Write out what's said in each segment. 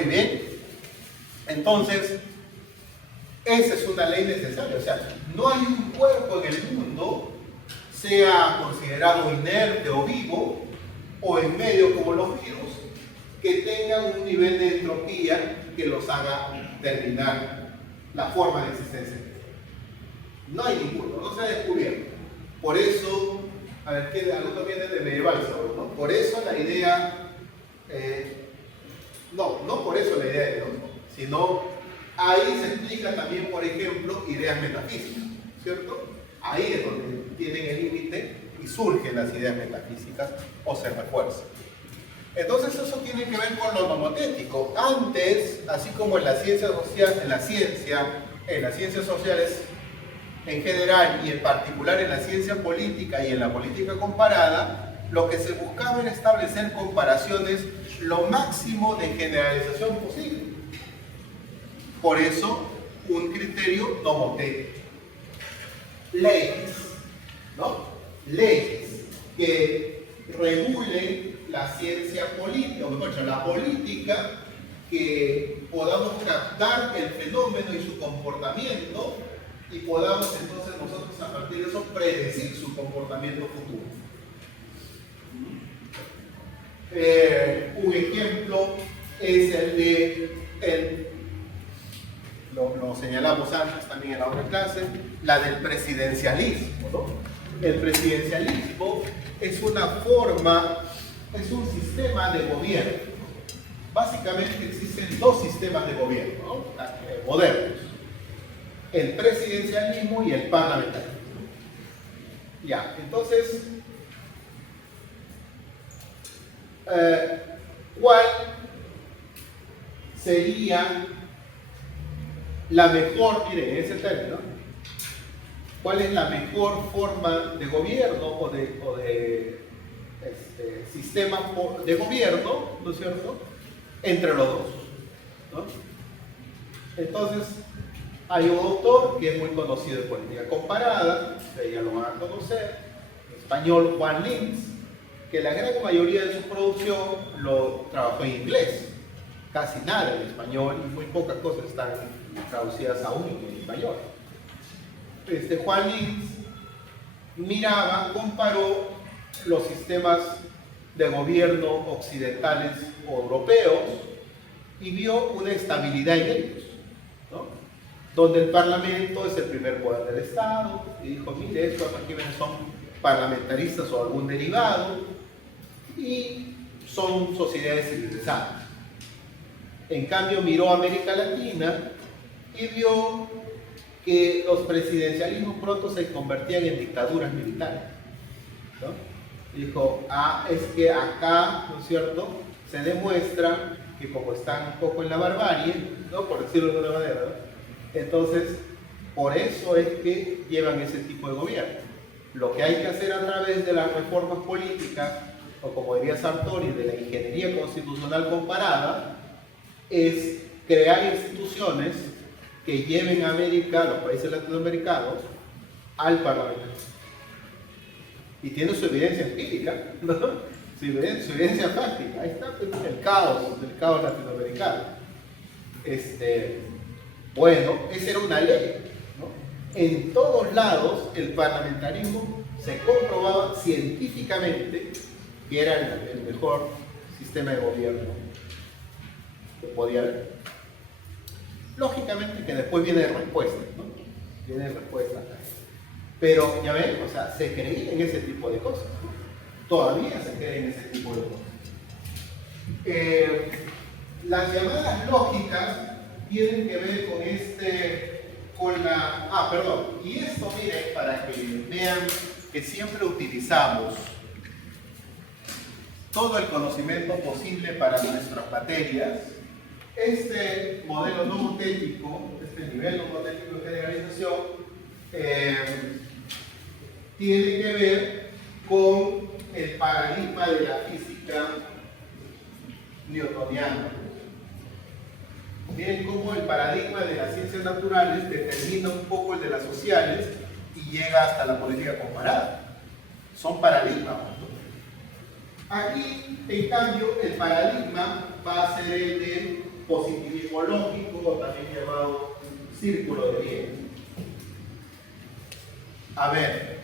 Muy bien. Entonces, esa es una ley necesaria. O sea, no hay un cuerpo en el mundo, sea considerado inerte o vivo, o en medio como los virus, que tengan un nivel de entropía que los haga terminar la forma de existencia. No hay ninguno, no se ha descubierto. Por eso, a ver, ¿qué algo viene de medieval, ¿no? Por eso la idea, no por eso la idea de Dios, sino ahí se explica también, por ejemplo, ideas metafísicas, ¿cierto? Ahí es donde tienen el límite y surgen las ideas metafísicas o se refuerzan. Entonces eso tiene que ver con lo nomotético. Antes, así como en las ciencias sociales, en las ciencias sociales en general y en particular en la ciencia política y en la política comparada, lo que se buscaba era establecer comparaciones lo máximo de generalización posible. Por eso, un criterio nomotético. Leyes, ¿no? Leyes que regulen la ciencia política, o mejor dicho, la política, que podamos captar el fenómeno y su comportamiento y podamos entonces nosotros a partir de eso predecir su comportamiento futuro. Un ejemplo es el de, lo señalamos antes también en la otra clase, la del presidencialismo, ¿no? El presidencialismo es una forma, es un sistema de gobierno. Básicamente existen dos sistemas de gobierno, ¿no? Modernos: el presidencialismo y el parlamentarismo. Ya, entonces, ¿cuál sería la mejor, miren, en ese término, cuál es la mejor forma de gobierno o de sistema de gobierno, ¿no es cierto?, entre los dos, ¿no? Entonces, hay un autor que es muy conocido en política comparada, ustedes ya lo van a conocer, español, Juan Linz, que la gran mayoría de su producción lo trabajó en inglés, casi nada en español y muy pocas cosas están traducidas aún en español. Juan Linz comparó los sistemas de gobierno occidentales o europeos y vio una estabilidad en ellos, ¿no? Donde el parlamento es el primer poder del Estado, y dijo, mire, estos aquí son parlamentaristas o algún derivado, y son sociedades civilizadas. En cambio, miró a América Latina y vio que los presidencialismos pronto se convertían en dictaduras militares, ¿no? Dijo, es que acá, ¿no es cierto?, se demuestra que como están un poco en la barbarie, ¿no?, por decirlo de una manera, ¿no?, entonces, por eso es que llevan ese tipo de gobierno. Lo que hay que hacer a través de las reformas políticas, o como diría Sartori, de la ingeniería constitucional comparada, es crear instituciones que lleven a América, a los países latinoamericanos, al Parlamento. Y tiene su evidencia empírica, ¿no? Su evidencia práctica. Ahí está el caos latinoamericano. Bueno, esa era una ley, ¿no? En todos lados el parlamentarismo se comprobaba científicamente que era el mejor sistema de gobierno que podía haber. Lógicamente que después viene respuesta, ¿no? Viene respuesta. Pero ya ven, o sea, se creía en ese tipo de cosas, ¿no? Todavía se cree en ese tipo de cosas. Las llamadas lógicas tienen que ver y esto, miren, para que vean que siempre utilizamos todo el conocimiento posible para nuestras materias. Este modelo nomotético, este nivel nomotético de generalización, tiene que ver con el paradigma de la física newtoniana. Miren cómo el paradigma de las ciencias naturales determina un poco el de las sociales y llega hasta la política comparada. Son paradigmas, ¿no? Aquí, en cambio, el paradigma va a ser el de positivismo lógico, también llamado círculo de Viena. A ver,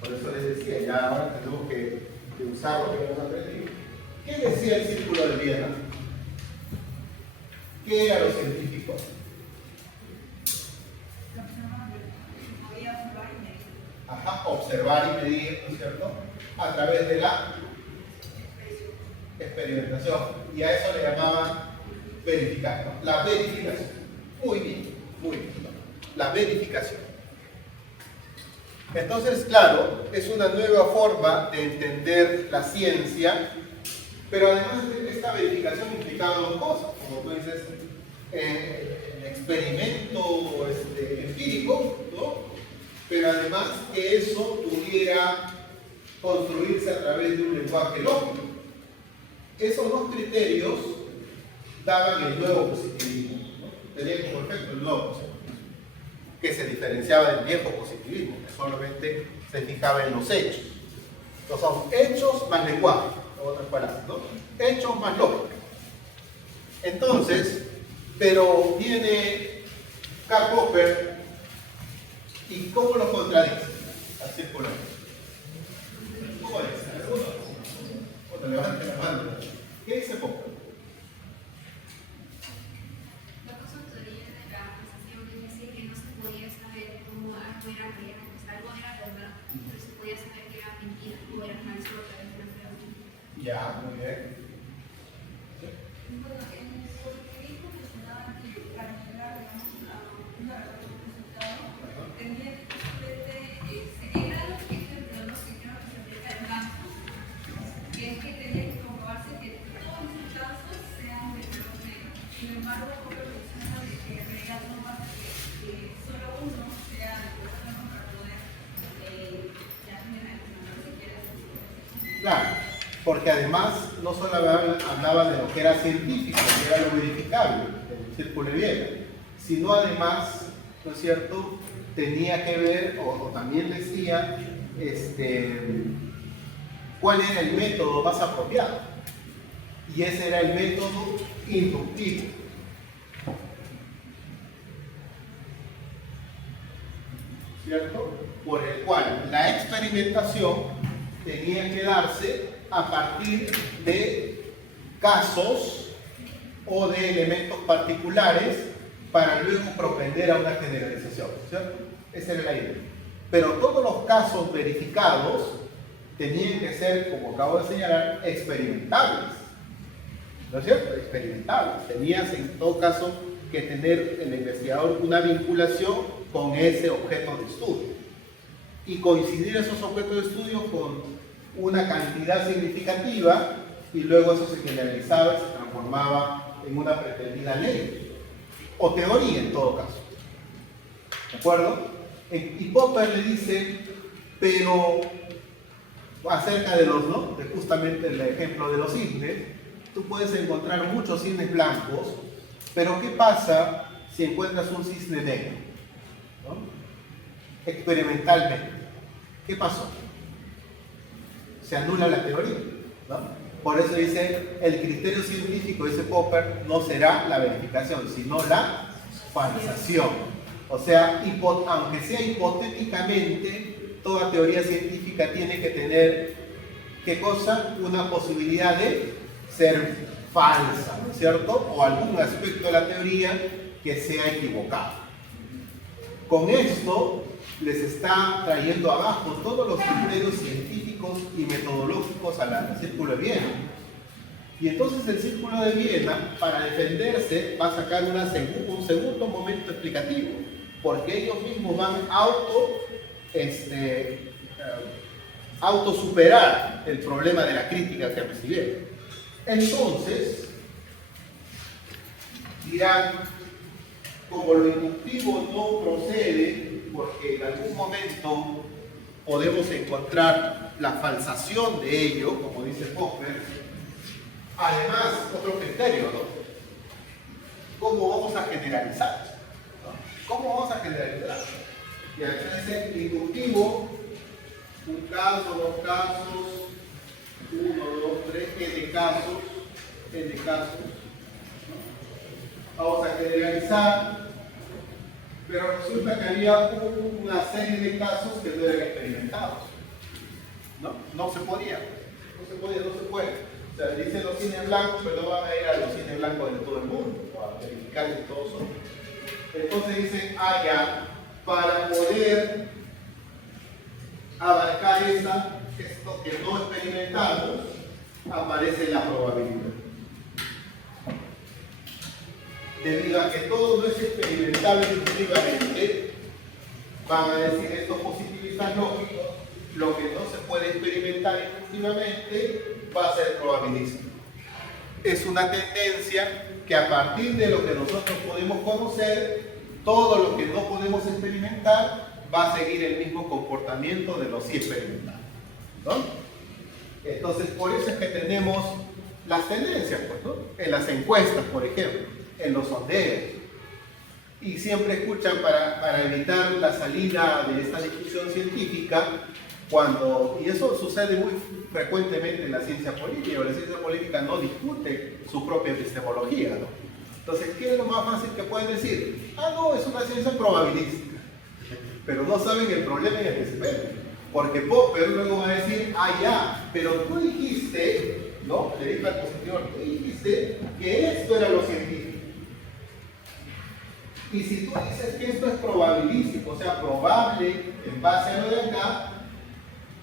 por eso les decía, ya ahora tenemos que usar lo que hemos aprendido. ¿Qué decía el círculo de Viena? ¿Qué era lo científico? Ajá, observar y medir, ¿no es cierto? A través de la experimentación. Y a eso le llamaban verificar, ¿no? La verificación. Muy bien, muy bien. La verificación. Entonces, claro, es una nueva forma de entender la ciencia, pero además esta verificación implicaba dos cosas, como tú dices, el experimento empírico, ¿no? Pero además que eso pudiera construirse a través de un lenguaje lógico. Esos dos criterios daban el nuevo positivismo, ¿no? Tenían como efecto el nuevo positivismo, que se diferenciaba del viejo positivismo, que solamente se fijaba en los hechos. Entonces son hechos más lenguaje, en otras palabras, ¿no? Hechos más lógica. Entonces, pero viene Karl Popper y ¿cómo lo contradice al círculo? ¿Cómo dice? ¿Alguno? Levante la mano. ¿Qué dice Popper? Ya, muy bien. Bueno, en el positivismo mencionaban que para generar, digamos, una verdad o un resultado, tendría que sería algo que ejemplo, ¿no? Que creo que se aplica en campo, que es que tendría que comprobarse que todos los casos sean de color negro. Sin embargo, Popper menciona de que en realidad no basta que solo uno sea de color negro para poder ya generalizar siquiera. Claro. Porque además no solo hablaba de lo que era científico, que era lo verificable, el círculo de Viena, sino además, ¿no es cierto?, tenía que ver, o también decía, cuál era el método más apropiado. Y ese era el método inductivo. ¿Cierto? Por el cual la experimentación tenía que darse a partir de casos o de elementos particulares para luego propender a una generalización, ¿cierto? Esa era la idea. Pero todos los casos verificados tenían que ser, como acabo de señalar, experimentables, ¿no es cierto? Experimentables. Tenías en todo caso que tener el investigador una vinculación con ese objeto de estudio y coincidir esos objetos de estudio con una cantidad significativa y luego eso se generalizaba y se transformaba en una pretendida ley o teoría en todo caso, ¿de acuerdo? Y Popper le dice, pero acerca de los, ¿no?, de justamente el ejemplo de los cisnes, tú puedes encontrar muchos cisnes blancos, pero ¿qué pasa si encuentras un cisne negro? ¿No? Experimentalmente, ¿qué pasó? Se anula la teoría, ¿no? Por eso dice, el criterio científico, dice Popper, no será la verificación, sino la falsación. O sea, aunque sea hipotéticamente, toda teoría científica tiene que tener, ¿qué cosa? Una posibilidad de ser falsa, ¿no es cierto? O algún aspecto de la teoría que sea equivocado. Con esto les está trayendo abajo todos los criterios científicos y metodológicos al círculo de Viena. Y entonces el círculo de Viena, para defenderse, va a sacar un segundo momento explicativo, porque ellos mismos van a autosuperar el problema de la crítica que recibieron. Entonces, dirán, como lo inductivo no procede, porque en algún momento podemos encontrar la falsación de ello, como dice Popper. Además, otro criterio, ¿no? ¿Cómo vamos a generalizar? ¿No? ¿Cómo vamos a generalizar? Y acá dice inductivo, un caso, dos casos, 1, 2, 3, n casos, ¿no? vamos a generalizar, pero resulta que había una serie de casos que no eran experimentados. No se podía, no se puede. O sea, dicen los cines blancos, pero no van a ir a los cines blancos de todo el mundo, a verificar que todos son. Entonces dicen, ya, para poder abarcar esto que no experimentamos, aparece la probabilidad. Debido a que todo no es experimentable exclusivamente, van a decir estos positivistas lógicos, lo que no se puede experimentar exclusivamente va a ser probabilístico. Es una tendencia que a partir de lo que nosotros podemos conocer, todo lo que no podemos experimentar va a seguir el mismo comportamiento de lo sí experimentado, ¿no? Entonces, por eso es que tenemos las tendencias, pues, ¿no? En las encuestas, por ejemplo, en los sondeos. Y siempre escuchan para evitar la salida de esta discusión científica, y eso sucede muy frecuentemente en la ciencia política, la ciencia política no discute su propia epistemología, ¿no? Entonces, ¿qué es lo más fácil que pueden decir? No, es una ciencia probabilística, pero no saben el problema en el que se meten, porque Popper luego va a decir, ya, pero tú dijiste, ¿no? Le dijo al positivo, tú dijiste que esto era lo científico. Y si tú dices que esto es probabilístico, o sea, probable en base a lo de acá,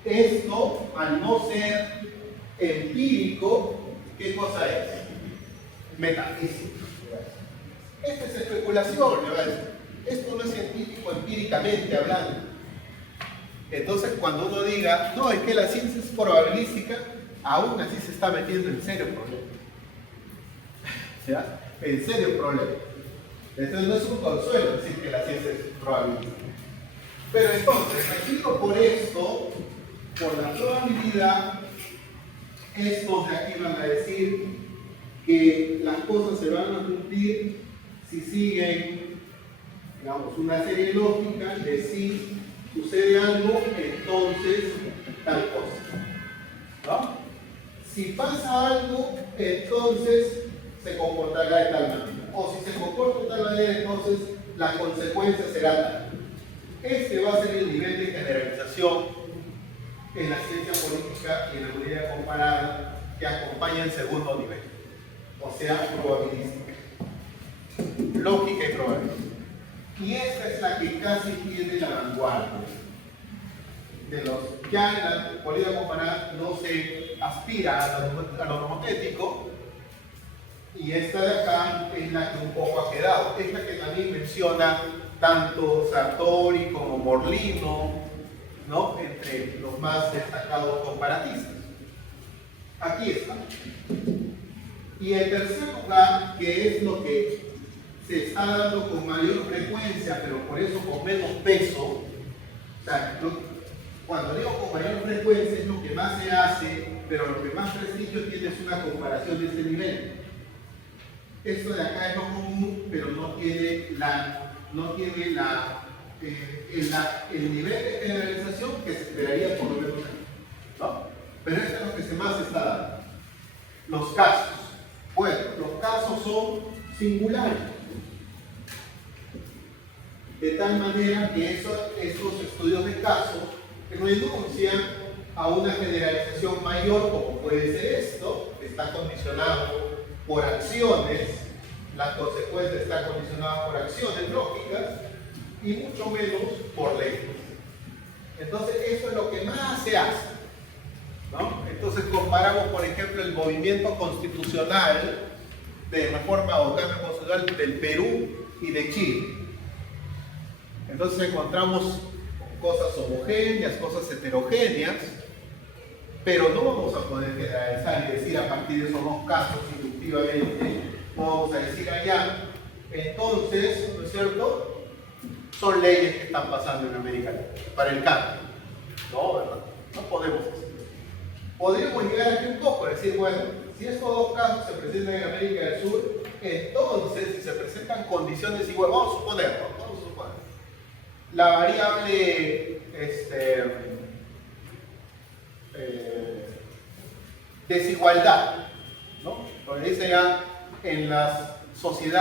esto, al no ser empírico, ¿qué cosa es? Metafísico. Esta es especulación, le va a decir. Esto no es científico empíricamente hablando. Entonces, cuando uno diga, no, es que la ciencia es probabilística, aún así se está metiendo en serio problema. ¿Ya? En serio problema. Entonces no es un consuelo decir que la ciencia es probabilística. Pero entonces, regido por esto, por la probabilidad, estos de aquí van a decir que las cosas se van a cumplir si siguen, digamos, una serie lógica de si sucede algo, entonces tal cosa, ¿no? Si pasa algo, entonces se comportará de tal manera. O si se comporta de tal manera, entonces la consecuencia será tal. Este va a ser el nivel de generalización en la ciencia política y en la teoría comparada que acompaña el segundo nivel, o sea, probabilística, lógica y probabilística. Y esta es la que casi tiene la vanguardia. Ya en la teoría comparada no se aspira a lo nomotético, y esta de acá es la que un poco ha quedado. Es la que también menciona tanto Sartori como Morlino, ¿no? Entre los más destacados comparatistas. Aquí está. Y en tercer lugar, que es lo que se está dando con mayor frecuencia, pero por eso con menos peso, o sea, cuando digo con mayor frecuencia es lo que más se hace, pero lo que más prestigio tiene es una comparación de este nivel. Esto de acá es lo común, pero no tiene el nivel de generalización que se esperaría por lo menos aquí, ¿no? Pero esto es lo que más se está dando. Los casos. Bueno, los casos son singulares. De tal manera que estos estudios de casos renuncian a una generalización mayor, como puede ser esto, que está condicionado por acciones, la consecuencia está condicionada por acciones lógicas y mucho menos por leyes. Entonces, eso es lo que más se hace, ¿no? Entonces, comparamos, por ejemplo, el movimiento constitucional de reforma o cambio constitucional del Perú y de Chile. Entonces, encontramos cosas homogéneas, cosas heterogéneas, pero no vamos a poder generalizar y decir a partir de esos dos casos inductivamente, no vamos a decir allá, entonces, ¿no es cierto? Son leyes que están pasando en América Latina para el cambio. No, ¿verdad? No podemos hacer. Podríamos llegar aquí un poco, decir, bueno, si estos dos casos se presentan en América del Sur, entonces, si se presentan condiciones iguales, vamos a suponer, la variable desigualdad, ¿no? Porque dice ya en las sociedades